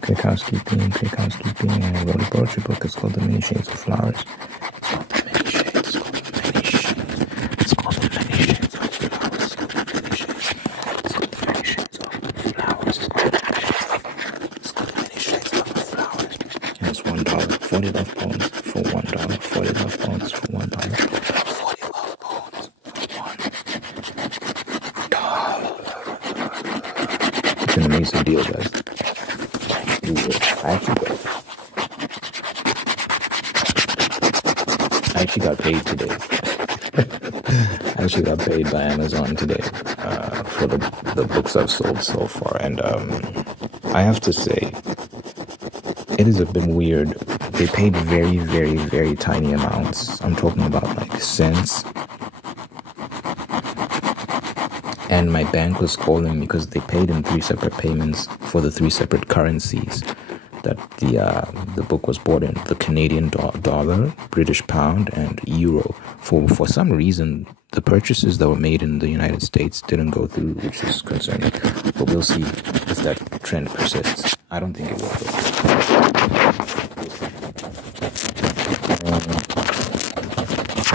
Quick housekeeping. I wrote a poetry book. It's called The Many Shades of Flowers. It's called The Many Shades of Flowers. And it's $1. 40 love poems for $1. 40 love poems for $1. 40 love poems for $1. It's an amazing deal, guys. I actually got paid today. I actually got paid by Amazon today for the books I've sold so far, and I have to say, it is a bit weird. They paid very, very, very tiny amounts. I'm talking about like cents. And my bank was calling me because they paid in 3 separate payments for the 3 separate currencies that the book was bought in: the Canadian dollar, British pound, and euro. For some reason, the purchases that were made in the United States didn't go through, which is concerning. But we'll see if that trend persists. I don't think it will.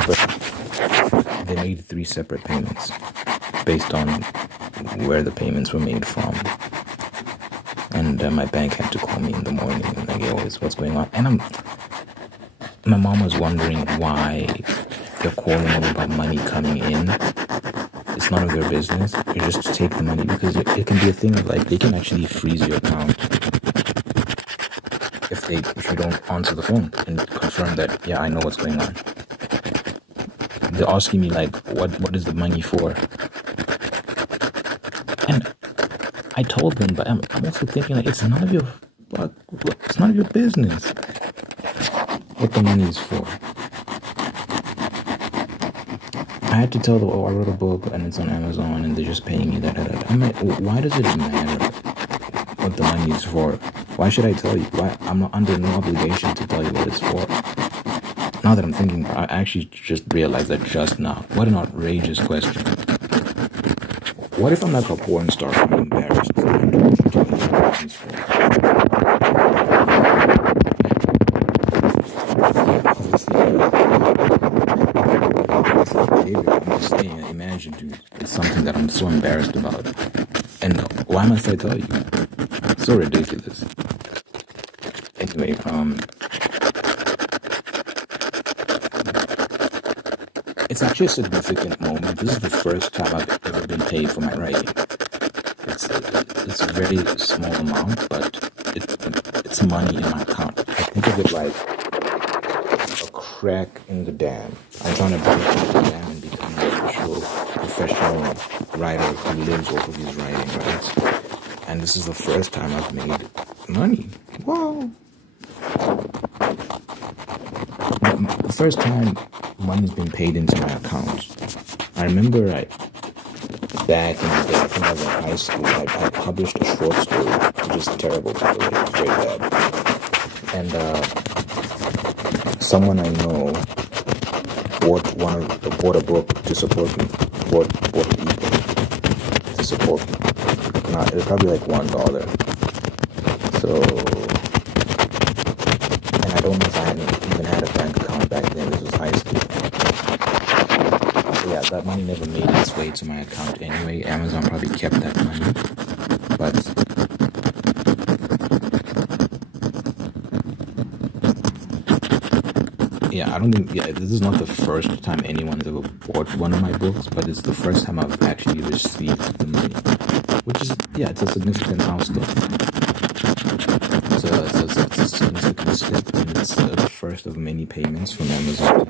But they made 3 separate payments based on where the payments were made from. And my bank had to call me in the morning and like, yo, what's going on? And my mom was wondering why they're calling me about money coming in. It's none of their business. You just take the money, because it can be a thing of like, they can actually freeze your account if you don't answer the phone and confirm that, yeah, I know what's going on. They're asking me like, what is the money for? And I told them, but I'm also thinking like, it's none of your business what the money is for. I had to tell them, oh, I wrote a book and it's on Amazon and they're just paying me that. I'm like, why does it matter what the money is for? Why should I tell you? Why? I'm not under no obligation to tell you what it's for. Now that I'm thinking, I actually just realized that just now. What an outrageous question. What if I'm like a porn star and I'm embarrassed? I'm just saying, imagine, dude, it's something that I'm so embarrassed about. And why must I tell you? It's so ridiculous. Anyway, it's actually a significant moment. This is the first time I've ever been paid for my writing. It's a very small amount, but it's money in my account. I think of it like a crack in the dam. I'm trying to break into the dam and become an actual professional writer who lives off of his writing, right? And this is the first time I've made money. Wow. The first time money's been paid into my account. I remember back in the day, I think I was in high school, I published a short story, which is terrible, by the way, it's very bad. And someone I know bought a book to support me, bought the ebook to support me. Now, it was probably like $1. So, and I don't know if I even had a bank account back then. This was high school. So yeah, that money never made its way to my account anyway. Amazon probably kept that money. But yeah, I don't think, yeah, this is not the first time anyone has ever bought one of my books, but it's the first time I've actually received the money, which is, yeah, it's a significant milestone. It's a significant step, and it's the first of many payments from Amazon.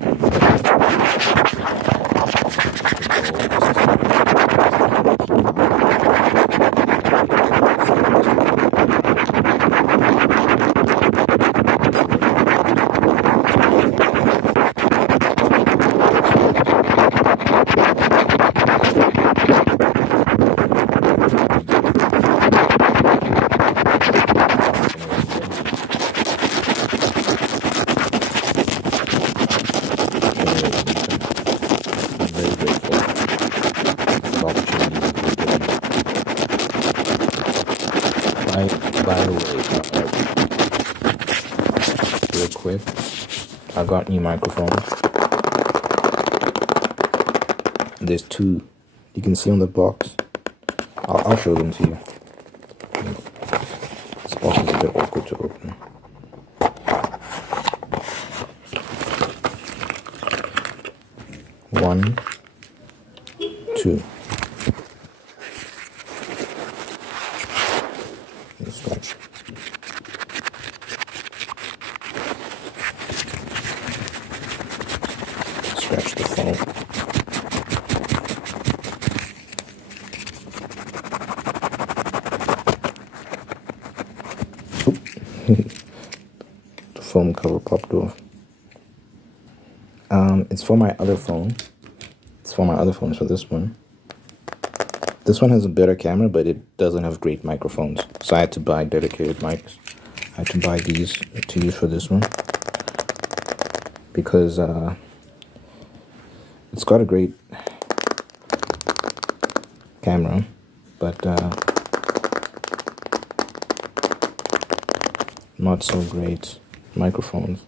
By the way, real quick, I got new microphones. There's two. You can see on the box. I'll show them to you. This box is a bit awkward to open. One, two. Scratch. Scratch the phone. The foam cover popped off. It's for my other phone. It's for my other phone, so this one. This one has a better camera, but it doesn't have great microphones. So I had to buy dedicated mics. I had to buy these to use for this one. Because it's got a great camera, but not so great microphones.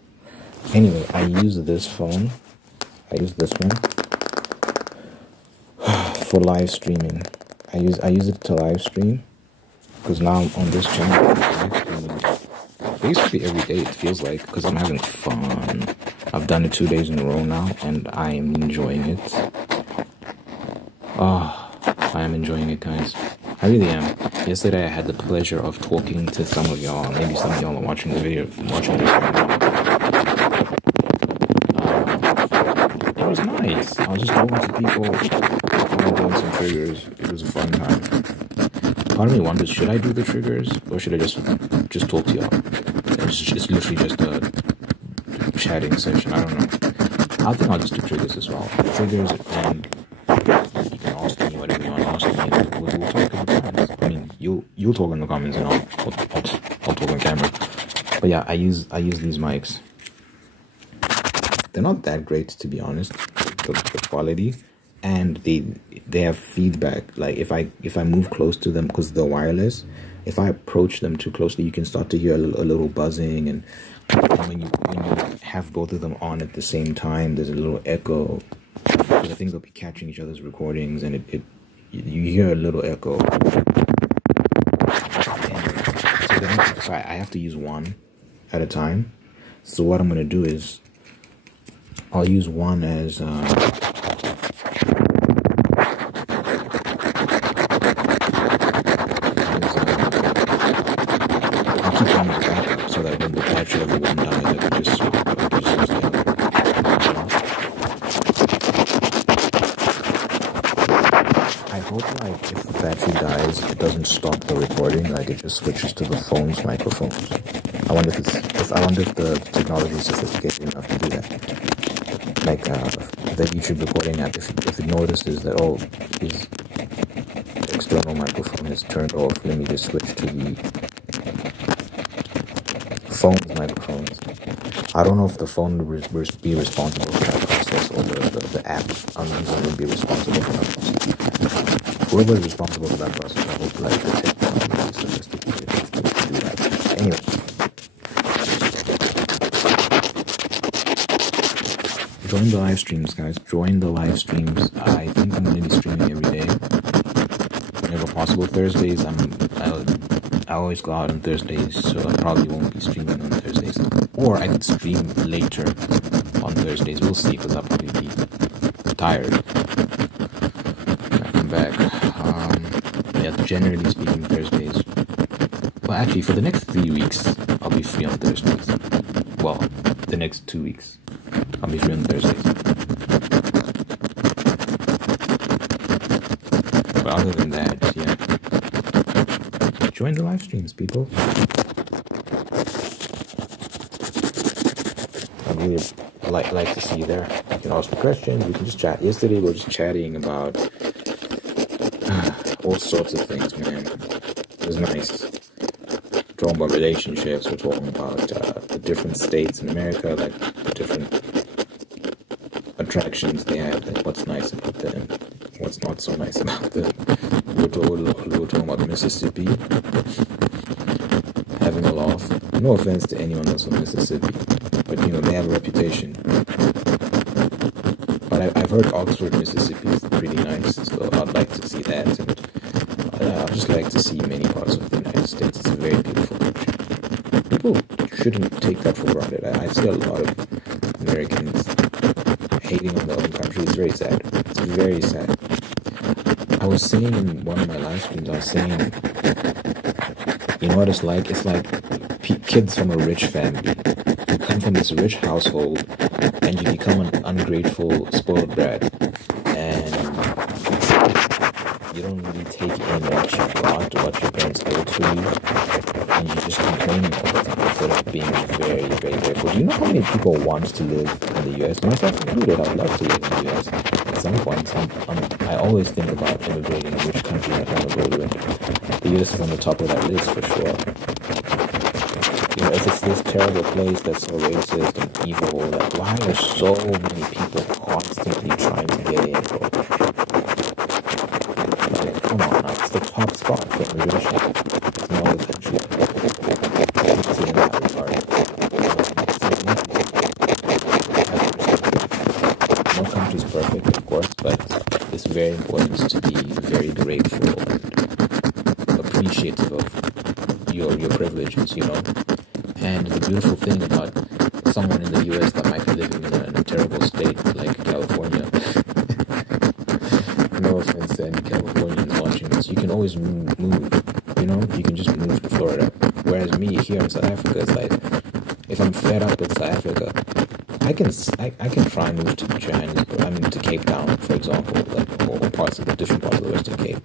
Anyway, I use this phone. I use this one for live streaming. I use it to live stream because now I'm on this channel, live streaming basically every day, it feels like, because I'm having fun. I've done it 2 days in a row now, and I am enjoying it. Oh, I am enjoying it, guys. I really am. Yesterday I had the pleasure of talking to some of y'all. Maybe some of y'all are watching the video, watching this right now. It was nice. I was just talking to people, doing some triggers. It was a fun time. Part of me wonders, should I do the triggers, or should I just talk to y'all? It's literally just a chatting session. I don't know. I think I'll just do triggers as well. Triggers, and you can ask me whatever you want to ask me. We'll talk in the comments. I mean, you'll talk in the comments, and I'll talk on camera. But yeah, I use these mics. They're not that great, to be honest, the quality, and they have feedback. Like if I move close to them, because they're wireless, if I approach them too closely, you can start to hear a little buzzing, and when you have both of them on at the same time, there's a little echo. I think they'll be catching each other's recordings, and you hear a little echo. So I have to use one at a time. So what I'm gonna do is I'll use one as I'll keep one as backup, so that when the battery of the one dies, I can just use the other. I hope, like, if the battery dies, it doesn't stop the recording. Like, it just switches to the phone's microphones. I wonder if the technology is sophisticated enough to do that. Like the YouTube recording app, if it notices that, oh, his external microphone is turned off, let me just switch to the phone's microphones. I don't know if the phone will be responsible for that process, or the app on Amazon will be responsible for that process. Whoever is responsible for that process, I hope, like, the technology is sophisticated enough to do that. Anyway. Join the live streams, guys. Join the live streams. I think I'm going to be streaming every day, whenever possible. Thursdays, I always go out on Thursdays, so I probably won't be streaming on Thursdays. Or I could stream later on Thursdays. We'll see, because I'll probably be tired when I come back. Yeah, generally speaking, Thursdays. Well, actually, for the next 3 weeks, I'll be free on Thursdays. Well, the next 2 weeks, I'll be free on Thursdays. But other than that, yeah. Join the live streams, people. I'd really like to see you there. You can ask me questions. We can just chat. Yesterday, we were just chatting about all sorts of things, man. It was nice. Talking about relationships. We're talking about the different states in America, like the different attractions they have, like what's nice about them, what's not so nice about them. We were talking about Mississippi, having a laugh. No offense to anyone else from Mississippi, but you know, they have a reputation. But I've heard Oxford, Mississippi is pretty nice, so I'd like to see that. And I'd just like to see many parts of the United States. It's a very beautiful country. People shouldn't take that for granted. I see a lot of Americans hating on their own country. It's very sad. It's very sad. I was saying in one of my live streams, I was saying, you know what it's like? It's like kids from a rich family. You come from this rich household and you become an ungrateful, spoiled brat. And you don't really take in what you got, what your parents built for you. And you just complain all the time instead of being very, very grateful. Do you know how many people want to live in the US? Myself included, I would love to live in the US at some point. I always think about immigrating and which country I'd want to go to. The US is on the top of that list for sure. You know, if it's this terrible place that's so racist and evil, like why are so many people constantly trying to get in? Like, come on, now, it's the top spot for immigration. It's no other country. It's in that regard. No country's perfect, of course, but it's very important to be very grateful and appreciative of your privileges, you know. And the beautiful thing about someone in the US that might be living in a terrible state like California, no offense to any Californians watching this, you can always move, you know, you can just move to Florida. Whereas me here in South Africa, it's like, if I'm fed up with South Africa, I can try and move to Johannesburg, to Cape Town, for example, like, or different parts of the Western Cape.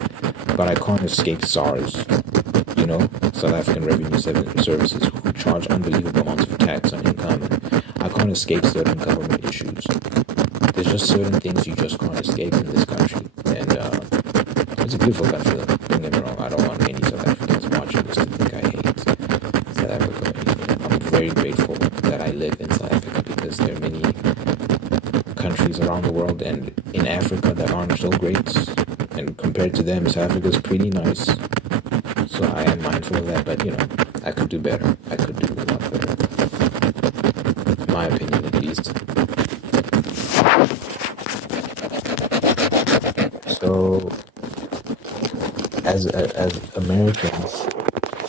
But I can't escape SARS, you know, South African Revenue Services, who charge unbelievable amounts of tax on income. I can't escape certain government issues. There's just certain things you just can't escape in this country. And it's a beautiful country, though. Don't get me wrong, I don't want any South Africans watching this to think I hate South Africa. I'm very grateful that I live in South Africa, because there are many countries around the world and in Africa that aren't so great. And compared to them, South Africa is pretty nice. So I am mindful of that, but you know, I could do better. I could do a lot better. In my opinion, at least. So, as Americans,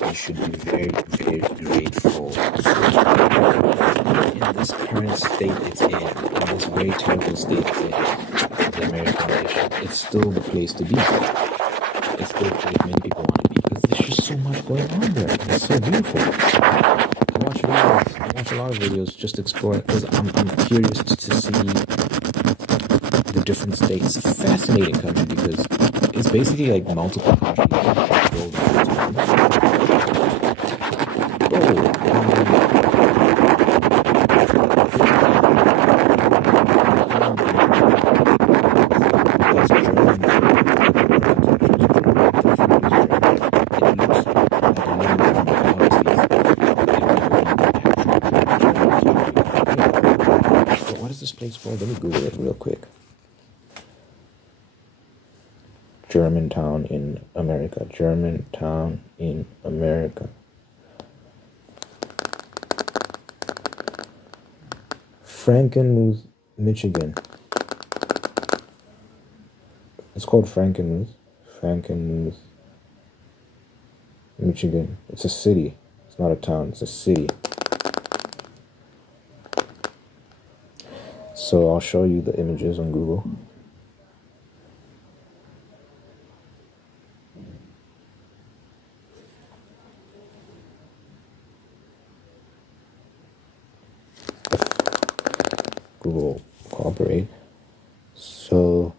we should be very, very grateful in this current state it's in this very terrible state it's in, the American nation. It's still the place to be. It's still the place many people want to be, because there's just so much going on there. It's so beautiful. I watch a lot of videos just exploring, because I'm curious to see the different states. It's a fascinating country, because it's basically like multiple countries. Let me Google it real quick. Germantown in America. Germantown in America. Frankenmuth, Michigan. It's called Frankenmuth. Frankenmuth, Michigan. It's a city. It's not a town. It's a city. So I'll show you the images on Google. Google cooperate. So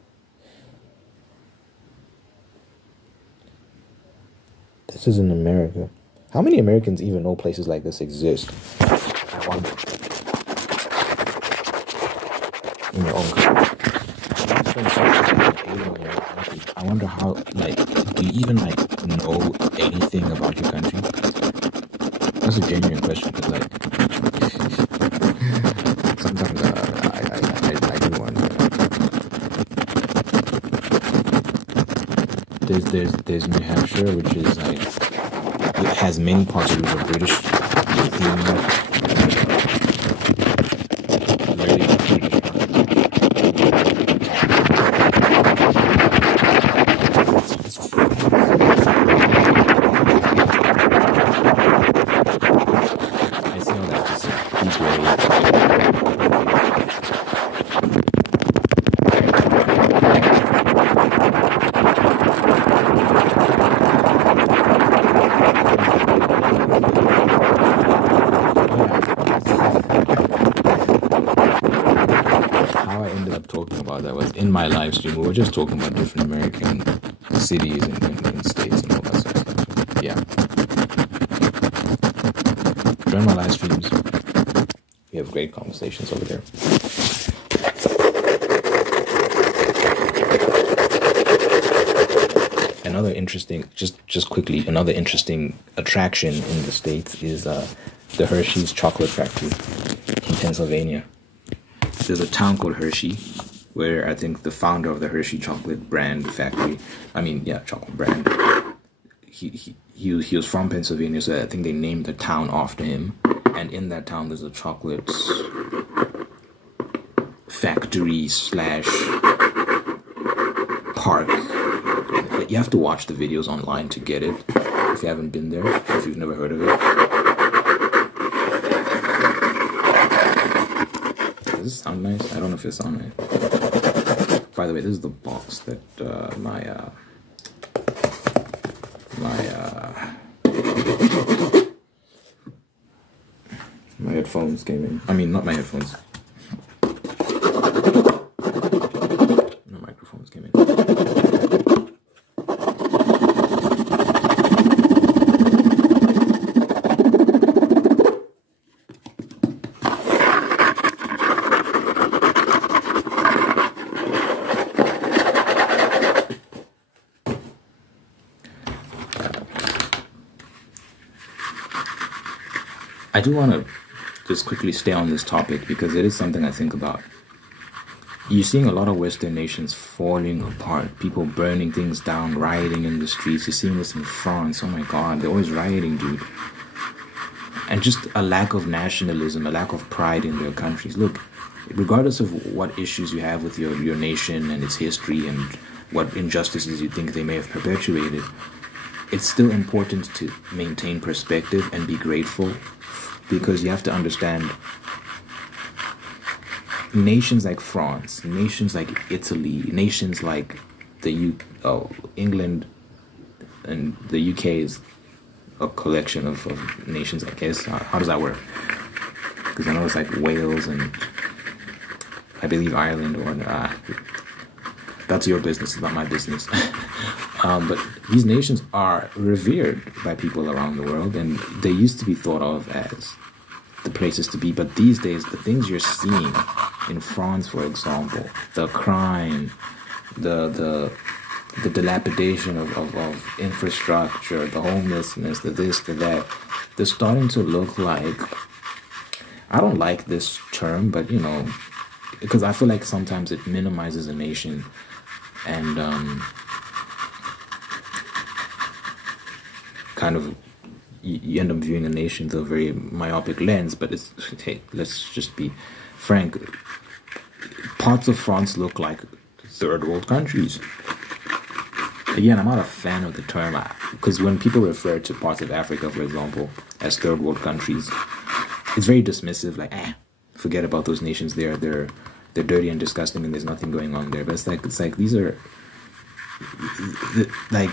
this is in America. How many Americans even know places like this exist? I wonder. In your own country. I wonder how, like, do you even, like, know anything about your country? That's a genuine question, because, like, sometimes I do wonder. There's New Hampshire, which is, like, it has many parts which are British themed. In my live stream, we were just talking about different American cities and states and all that sort of stuff. Yeah. Join my live streams. We have great conversations over there. Another interesting, just quickly, another interesting attraction in the States is the Hershey's chocolate factory in Pennsylvania. There's a town called Hershey, where I think the founder of the Hershey chocolate brand factory, chocolate brand, he was from Pennsylvania, so I think they named the town after him. And in that town, there's a chocolate factory slash park. You have to watch the videos online to get it, if you haven't been there, if you've never heard of it. Does this sound nice? I don't know if it sounds nice. By the way, this is the box that my headphones came in. I mean, not my headphones. No microphones came in. I do want to just quickly stay on this topic because it is something I think about. You're seeing a lot of Western nations falling apart, people burning things down, rioting in the streets. You're seeing this in France. Oh my God, they're always rioting, dude. And just a lack of nationalism, a lack of pride in their countries. Look, regardless of what issues you have with your nation and its history and what injustices you think they may have perpetuated, it's still important to maintain perspective and be grateful, because you have to understand nations like France, nations like Italy, nations like England and the UK is a collection of nations, I guess. How does that work? Because I know it's like Wales and I believe Ireland, or that's your business, it's not my business. But these nations are revered by people around the world, and they used to be thought of as the places to be. But these days, the things you're seeing in France, for example, the crime, the dilapidation of infrastructure, the homelessness, the this, the that, they're starting to look like, I don't like this term, but you know, because I feel like sometimes it minimizes a nation, and kind of you end up viewing a nation through a very myopic lens. But it's, hey, let's just be frank, parts of France look like third world countries. Again, I'm not a fan of the term, because when people refer to parts of Africa, for example, as third world countries, it's very dismissive, like, forget about those nations, they're they're dirty and disgusting and there's nothing going on there. But it's like these are like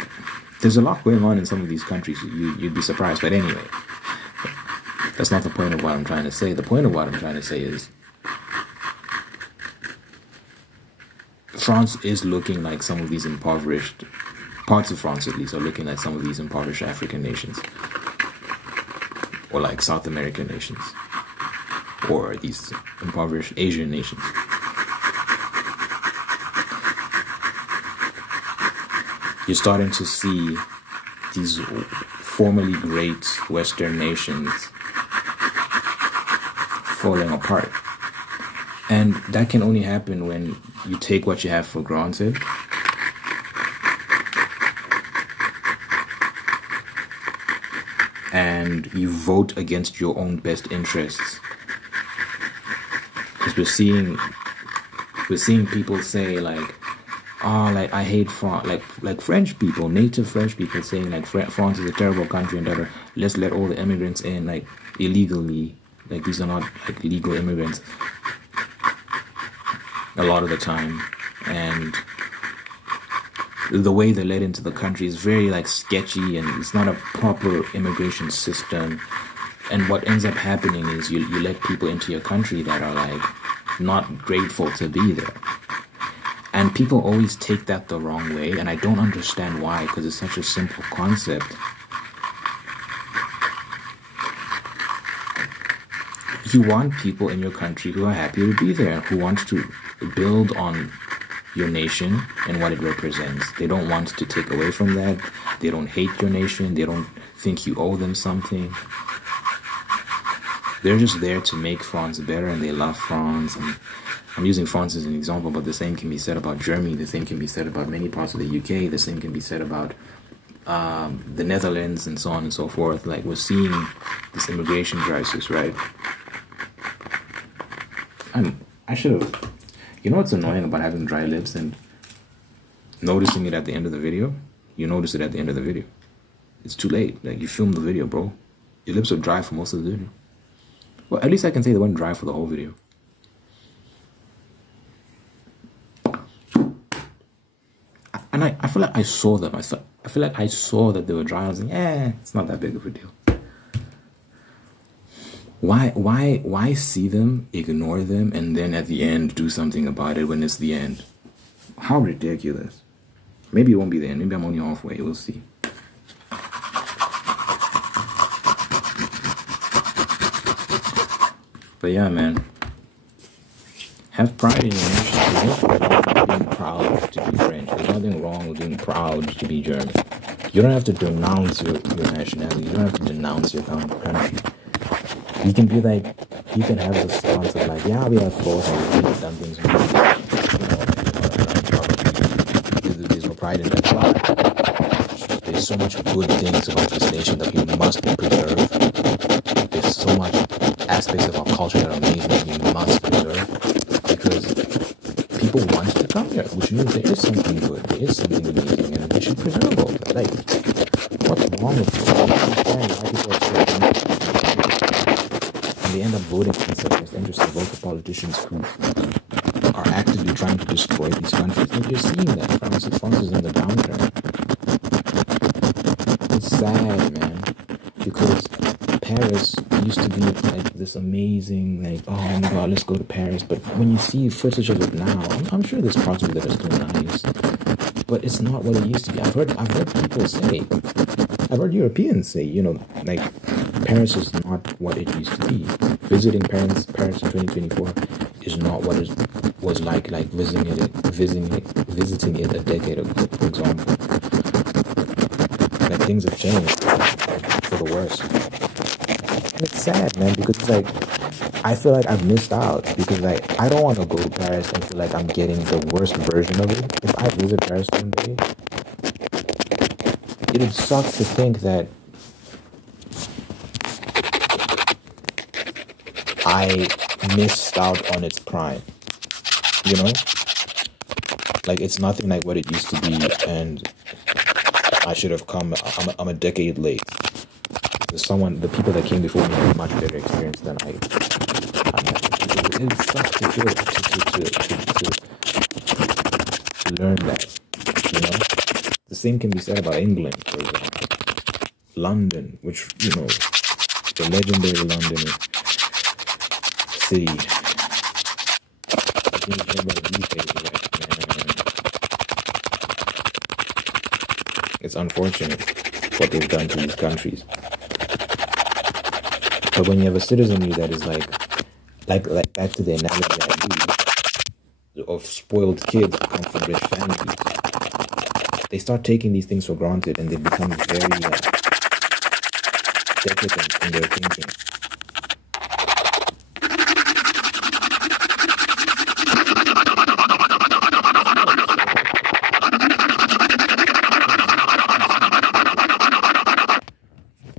there's a lot going on in some of these countries. You'd be surprised. But anyway, that's not the point of what I'm trying to say. The point of what I'm trying to say is France is looking like some of these impoverished parts of France, at least, are looking like some of these impoverished African nations, or like South American nations, or these impoverished Asian nations. You're starting to see these formerly great Western nations falling apart. And that can only happen when you take what you have for granted and you vote against your own best interests. Because we're seeing people say like, oh, like I hate France, like French people, native French people saying like France is a terrible country and let's let all the immigrants in like illegally. Like these are not like legal immigrants a lot of the time, and the way they're let into the country is very like sketchy, and it's not a proper immigration system. And what ends up happening is you let people into your country that are like not grateful to be there. And people always take that the wrong way, and I don't understand why, because it's such a simple concept. You want people in your country who are happy to be there, who want to build on your nation and what it represents. They don't want to take away from that. They don't hate your nation. They don't think you owe them something. They're just there to make France better, and they love France. And I'm using France as an example, but the same can be said about Germany. The same can be said about many parts of the UK. The same can be said about the Netherlands and so on and so forth. Like, we're seeing this immigration crisis, right? I should have... You know what's annoying about having dry lips and noticing it at the end of the video? You notice it at the end of the video. It's too late. Like, you filmed the video, bro. Your lips are dry for most of the video. Well, at least I can say they weren't dry for the whole video. And I feel like I saw them. I feel like I saw that they were dry. I was like, yeah, it's not that big of a deal. Why see them, ignore them, and then at the end do something about it when it's the end? How ridiculous. Maybe it won't be the end. Maybe I'm only halfway. We'll see. But yeah, man. Have pride in your nation. There's nothing wrong with being proud to be French. There's nothing wrong with being proud to be German. You don't have to denounce your nationality. You don't have to denounce your country. You can be like, you can have this concept like, yeah, we have flaws and we've done things wrong. There's no pride in that. There's so much good things about this nation that we must preserve. There's so much aspects of our culture that are amazing that we must preserve, because people want to come here, which means there is something good, there is something amazing, and we should preserve all of it. Like, what's wrong with this? I don't understand why people are so and they end up voting against their best interest. They vote for politicians who are actively trying to destroy these countries. Like, you're seeing that France is in the downturn. It's sad, man, because Paris used to be like this amazing, like, oh my god, let's go to Paris. But when you see footage of it now, I'm sure there's parts of it that are still nice, but it's not what it used to be. I've heard people say, I've heard Europeans say, you know, like, Paris is not what it used to be. Visiting Paris in 2024 is not what it was like visiting it a decade ago, for example. Like, things have changed for the worse. And it's sad, man, because it's like, I feel like I've missed out, because like, I don't want to go to Paris and feel like I'm getting the worst version of it. If I visit Paris one day, it would suck to think that I missed out on its prime, you know? Like, it's nothing like what it used to be, and I should have come, I'm a decade late. The people that came before me had much better experience than I had. it sucks to feel to learn that. You know, the same can be said about England, for example, London, which the legendary London city. I think everybody these days is like, man, it's unfortunate what they've done to these countries. But when you have a citizenry that is like back to the analogy I use of spoiled kids who come from rich families, they start taking these things for granted and they become very decadent in their thinking.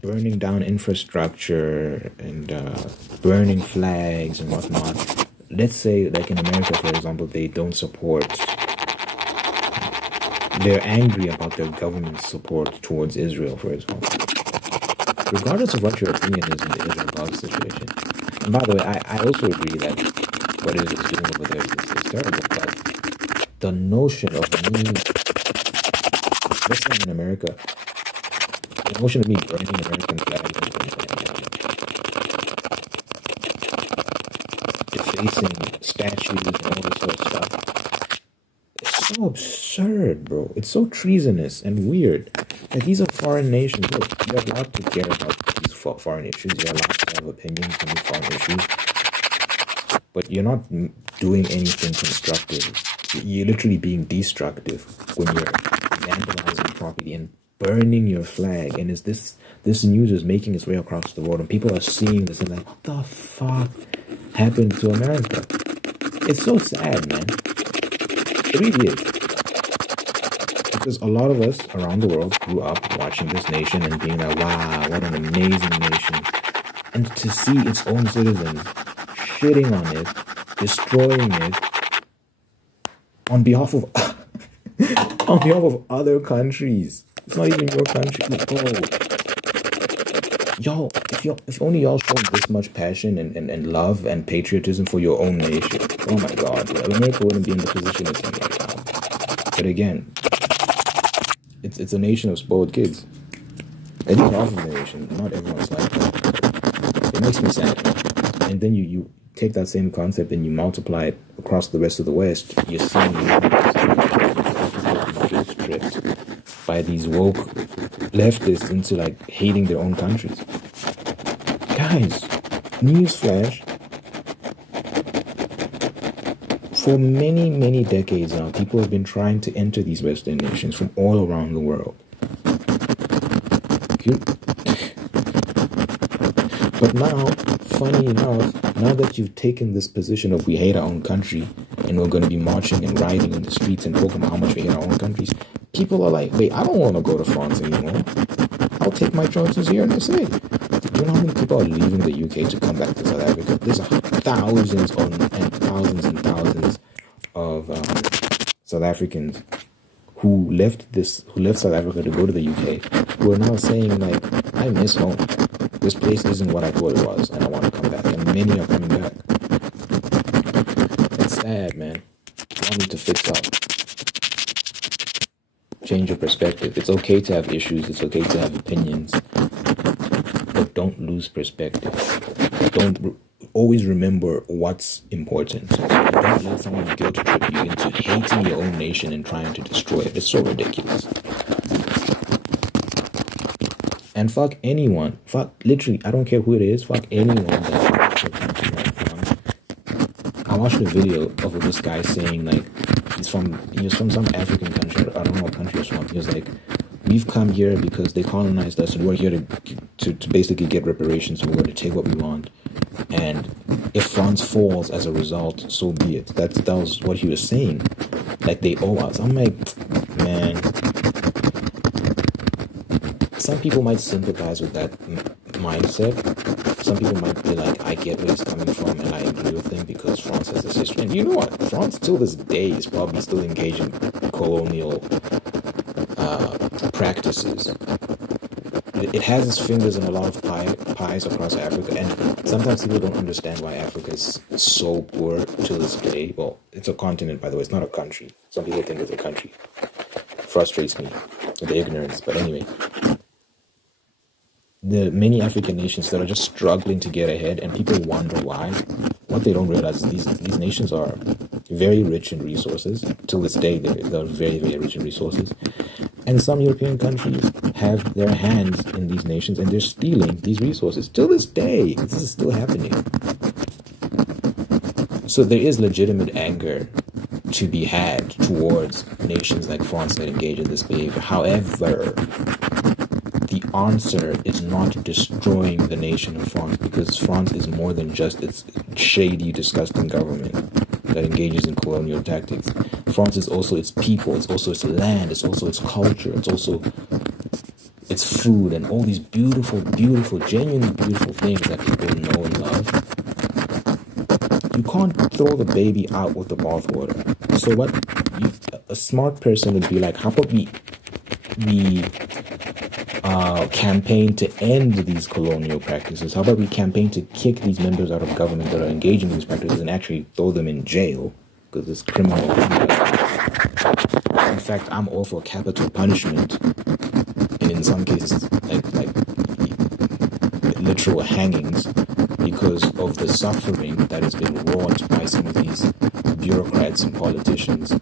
Burning down infrastructure and burning flags and whatnot. Let's say, like in America, for example, they don't support. They're angry about their government's support towards Israel, for example. Regardless of what your opinion is in the Israel-Gaza situation. And by the way, I also agree that what Israel is doing over there is terrible. But the notion of me, especially in America, the notion of me burning American flags and defacing statues and all this sort of stuff, it's so absurd, bro. It's so treasonous and weird. Like, these are foreign nations. Look, you're allowed to care about these foreign issues. You're allowed to have opinions on these foreign issues. But you're not doing anything constructive. You're literally being destructive when you're vandalizing property and burning your flag. And is this news is making its way across the world, and people are seeing this and like, what the fuck happened to America? It's so sad, man. It really is. Because a lot of us around the world grew up watching this nation and being like, wow, what an amazing nation. And to see its own citizens shitting on it, destroying it on behalf of other countries. It's not even your country. Like, y'all, if only y'all showed this much passion and love and patriotism for your own nation. Oh my God, America wouldn't be in the position it's in right now. But again, it's a nation of spoiled kids. At least half of the nation. Not everyone's like that. It makes me sad. And then you take that same concept and you multiply it across the rest of the West. You're seeing guilt tripped by these woke leftists into like hating their own countries. Guys, newsflash. For many, many decades now, people have been trying to enter these Western nations from all around the world. But now, funny enough, now that you've taken this position of we hate our own country and we're going to be marching and rioting in the streets and talking about how much we hate our own countries, people are like, wait, I don't want to go to France anymore. I'll take my chances here in SA. You know how many people are leaving the UK to come back to South Africa? There's thousands and thousands of South Africans who left South Africa to go to the UK, who are now saying like, I miss home. This place isn't what I thought it was, and I want to come back. And many are coming back. It's sad, man. Y'all need to fix up. Change your perspective. It's okay to have issues. It's okay to have opinions. But don't lose perspective. Don't always remember what's important. Don't let someone guilt trip you into hating your own nation and trying to destroy it. It's so ridiculous. And fuck anyone. Fuck, literally, I don't care who it is. Fuck anyone that I watched a video of this guy saying like, he was from some African country. I don't know what country he's from. He was like, we've come here because they colonized us and we're here to basically get reparations. We're going to take what we want. And if France falls as a result, so be it. That was what he was saying. Like, they owe us. I'm like, man. Some people might sympathize with that mindset. Some people might be like, I get where he's coming from and I agree with him because France has this history. And you know what? France till this day is probably still engaged in colonial practices. it has its fingers in a lot of pies across Africa, and sometimes people don't understand why Africa is so poor to this day. Well, it's a continent, by the way, it's not a country. Some people think it's a country. Frustrates me with the ignorance, but anyway. The many African nations that are just struggling to get ahead, and people wonder why. What they don't realize is these nations are very rich in resources. Till this day, they're very, very rich in resources. And some European countries have their hands in these nations, and they're stealing these resources. Till this day, this is still happening. So there is legitimate anger to be had towards nations like France that engage in this behavior. However, the answer is not destroying the nation of France, because France is more than just its shady, disgusting government that engages in colonial tactics. France is also its people, it's also its land, it's also its culture, it's also its food, and all these beautiful, beautiful, genuinely beautiful things that people know and love. You can't throw the baby out with the bathwater. So what a smart person would be like, how about we campaign to end these colonial practices? How about we campaign to kick these members out of government that are engaging in these practices and actually throw them in jail because it's criminal? In fact, I'm all for capital punishment, and in some cases, like literal hangings, because of the suffering that has been wrought by some of these bureaucrats and politicians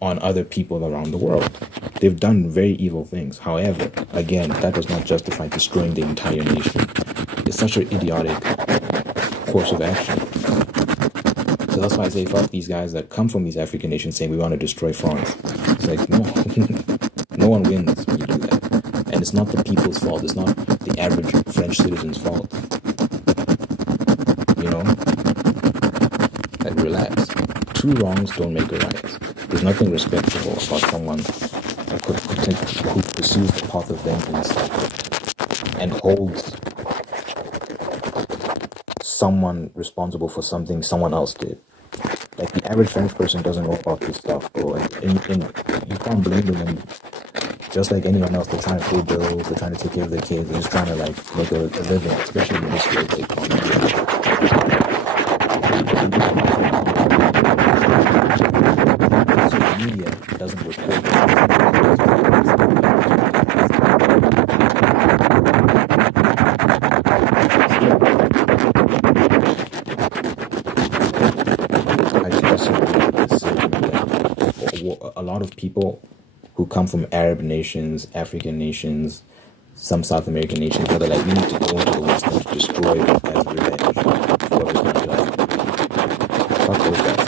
on other people around the world. They've done very evil things. However, again, that does not justify destroying the entire nation. It's such an idiotic course of action. So that's why I say, fuck these guys that come from these African nations saying we want to destroy France. It's like, no, no one wins when you do that. And it's not the people's fault. It's not the average French citizen's fault. You know? Like, relax. Two wrongs don't make a right. There's nothing respectable about someone who pursues the path of vengeance and holds someone responsible for something someone else did. Like, the average French person doesn't know about this stuff, bro. And you can't blame them. Just like anyone else, they're trying to pay bills, they're trying to take care of their kids, they're just trying to like make a living, especially in this way. So the media doesn't report a lot of people who come from Arab nations, African nations, some South American nations, where they're like, we need to go into the West and destroy it as revenge for everything to us. Fuck those guys.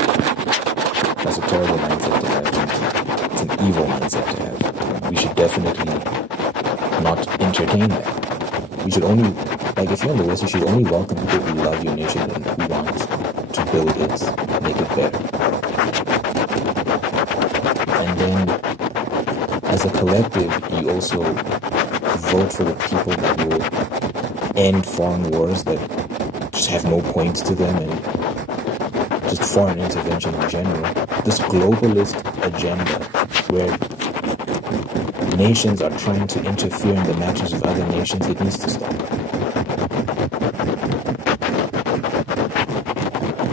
That's a terrible mindset to have. It's an evil mindset to have. We should definitely not entertain that. We should only, like, if you're in the West, you should only welcome people who love your nation and who want to build it, make it better. And then, as a collective, you also vote for the people that will end foreign wars that just have no points to them, and just foreign intervention in general. This globalist agenda where nations are trying to interfere in the matters of other nations, it needs to stop.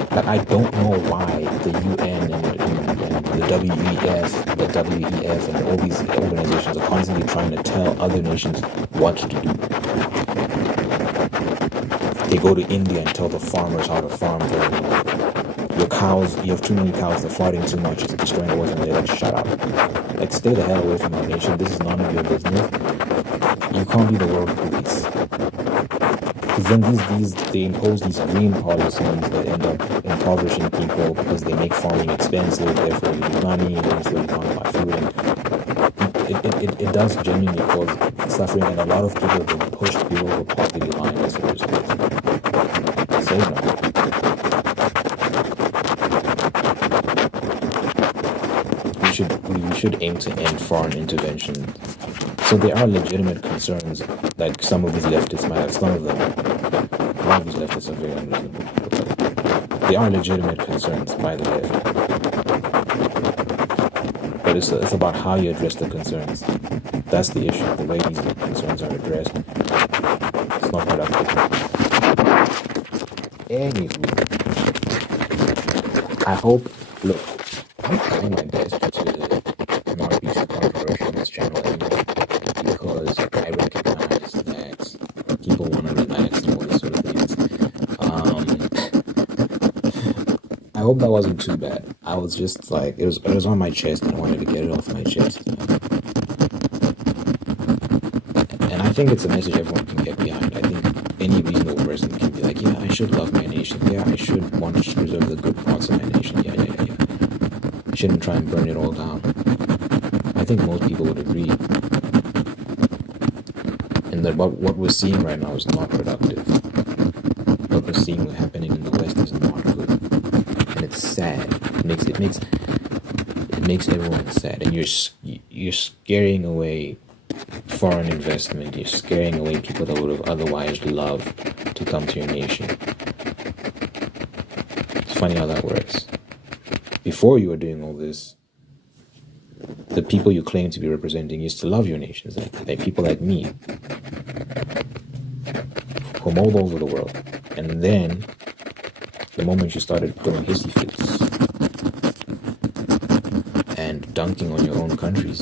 But I don't know why the UN and the WEF and all these organizations are constantly trying to tell other nations what to do. They go to India and tell the farmers how to farm very well. Your cows, you have too many cows, they're farting too much, it's destroying the water, and they're like, shut up. Like, stay the hell away from our nation, this is none of your business. You can't be the world police. Because then they impose these green policies that end up impoverishing people because they make farming expensive, therefore you lose money, therefore you can't buy food. And it does genuinely cause suffering, and a lot of people have been pushed below the poverty line as a result. Say no. We should aim to end foreign intervention. So there are legitimate concerns, like some of these leftists might have, some of them, a lot of these leftists are very unreasonable. But there are legitimate concerns by the left. But it's about how you address the concerns. That's the issue. The way these concerns are addressed, it's not productive. Anywho, I hope, look, I'm trying my best to not be too controversial on this channel anyway, because I recognize that people want to relax and all these sort of things. I hope that wasn't too bad. I was just like, it was on my chest and I wanted to get it off my chest. And I think it's a message everyone can get behind. I think any reasonable person can be like, yeah, I should love my nation. Yeah, I should want to preserve the good parts of my nation. Yeah. I shouldn't try and burn it all down. I think most people would agree. And that what we're seeing right now is not productive. What we're seeing happening in the West is not good. And it's sad. It makes everyone sad. And you're scaring away foreign investment. You're scaring away people that would have otherwise loved to come to your nation. It's funny how that works. Before you were doing all this, the people you claim to be representing used to love your nations, like people like me, from all over the world. And then, the moment you started throwing hissy fits and dunking on your own countries,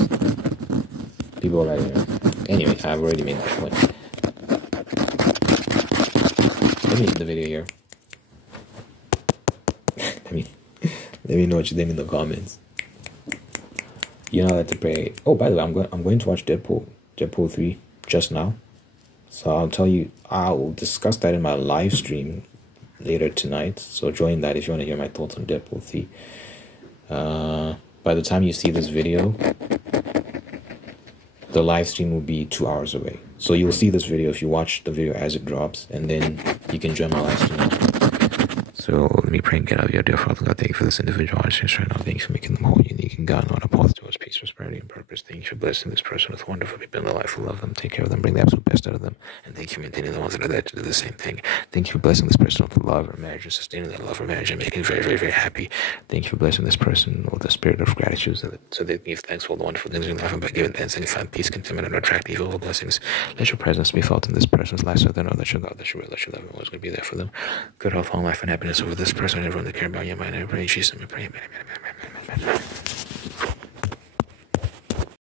people were like, anyway, I've already made that point. Let me end the video here. Let me know what you think in the comments. You know that to pray. Oh, by the way, I'm going to watch Deadpool 3 just now. So I'll discuss that in my live stream later tonight. So join that if you want to hear my thoughts on Deadpool 3. By the time you see this video, the live stream will be 2 hours away. So you'll see this video if you watch the video as it drops, and then you can join my live stream. So let me pray and get out of your dear Father God. Thank you for this individual audience right now. Thank you for making them whole, unique, and God on a path towards peace, prosperity, and purpose. Thank you for blessing this person with wonderful people in their life who love them, take care of them, bring the absolute best out of them. And thank you for maintaining the ones that are there to do the same thing. Thank you for blessing this person with love or marriage and sustaining that love or marriage and making it very, very, very happy. Thank you for blessing this person with a spirit of gratitude so they give thanks for all the wonderful things in life, and by giving thanks and find peace, contentment, and attract evil blessings. Let your presence be felt in this person's life so they know that you're God, that you're real, that you love them, always going to be there for them. Good health, long life, and happiness over this person and everyone that care about you. My name, I pray in Jesus' name. I pray. Amen.